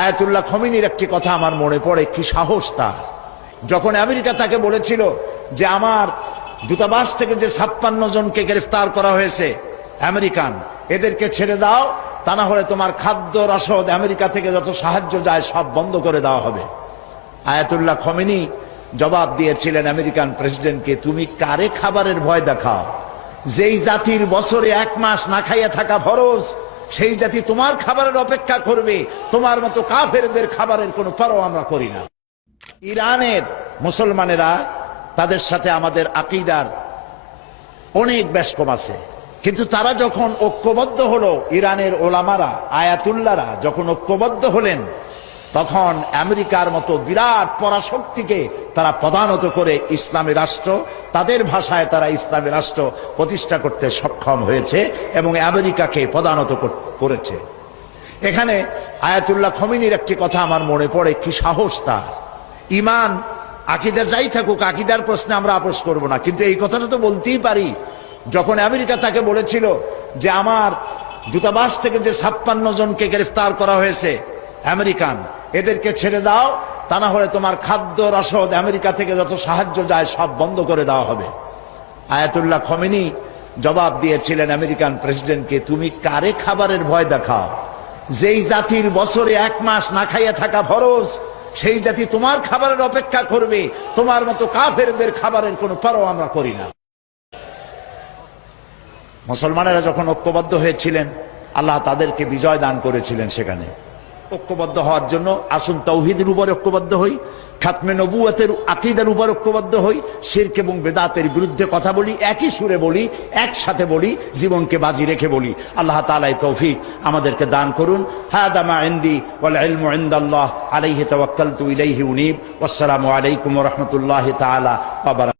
Ayatollah খমিনীর একটি কথা আমার মনে পড়ে, কি সাহস তার। যখন আমেরিকা তাকে বলেছিল যে আমার দূতাবাস থেকে যে 56 জনকে গ্রেফতার করা হয়েছে আমেরিকান, এদেরকে ছেড়ে দাও, তা না হলে তোমার খাদ্য রসদ আমেরিকা থেকে যত সাহায্য যায় সব বন্ধ করে দেওয়া হবে। আয়াতুল্লাহ খমিনী জবাব দিয়েছিলেন আমেরিকান প্রেসিডেন্টকে, তুমি কারে খাবারের ভয় দেখাও? যেই জাতির বছরে 1 মাস না খাইয়া থাকা ফরজ, সেই জাতি তোমার খাবারের অপেক্ষা করবে। তোমার মতো কাফেরদের খাবারের কোনো পরোয়া আমরা করি না। ইরানের মুসলমানেরা, তাদের সাথে আমাদের আকীদার অনেক বেশকম আছে, কিন্তু তারা যখন ঐক্যবদ্ধ হলো, ইরানের ওলামারা আয়াতুল্লাহরা যখন ঐক্যবদ্ধ হলেন, তখন আমেরিকার মতো বিরাট পরাশক্তিকে তারা প্রধানত করে ইসলামী রাষ্ট্র, তাদের ভাষায় তারা ইসলামী রাষ্ট্র প্রতিষ্ঠা করতে সক্ষম হয়েছে এবং আমেরিকাকে প্রধানত করেছে। এখানে আয়াতুল্লাহ খমিনীর একটি কথা আমার মনে পড়ে, কি সাহস তার। ইমান আকীদা যাই থাকুক, আকীদার প্রশ্নে আমরা আপোষ করব না, কিন্তু এই কথাটা তো বলতেই পারি। যখন আমেরিকা তাকে বলেছিল যে আমার দূতাবাস থেকে যে 56 জনকে গ্রেফতার করা হয়েছে আমেরিকান, এদেরকে ছেড়ে দাও, তা না হলে তোমার খাদ্য রসদ আমেরিকা থেকে যত সাহায্য যায় সব বন্ধ করে দেওয়া হবে। আয়াতুল্লাহ খমিনী জবাব দিয়েছিলেন আমেরিকান প্রেসিডেন্টকে, তুমি কারে খাবারের ভয় দেখাও? যেই জাতির বছরে 1 মাস না খাইয়া থাকা ফরজ, সেই জাতি তোমার খাবারের অপেক্ষা করবে। তোমার মতো কাফেরদের খাবারের কোনো পরোয়া আমরা করি না। মুসলমানেরা যখন ঐক্যবদ্ধ হয়েছিলেন, আল্লাহ তাদেরকে বিজয় দান করেছিলেন। সেখানে ঐক্যবদ্ধ হওয়ার জন্য আসুন তাওহীদের উপর ঐক্যবদ্ধ হই, খাতমে নবুয়তের আকীদার উপর ঐক্যবদ্ধ হই, শিরক এবং বেদাতের বিরুদ্ধে কথা বলি, একই সুরে বলি, একসাথে বলি, জীবনকে বাজি রেখে বলি। আল্লাহ তাআলা এই তৌফিক আমাদেরকে দান করুন। হাদা মা ইনদি ওয়াল ইলমু ইনদাল্লাহ আলাইহি তাওয়াক্কালতু ইলাইহি উনীব। ওয়াসসালামু আলাইকুম ওয়া রাহমাতুল্লাহি তাআলা ওয়া বারাকাতুহু।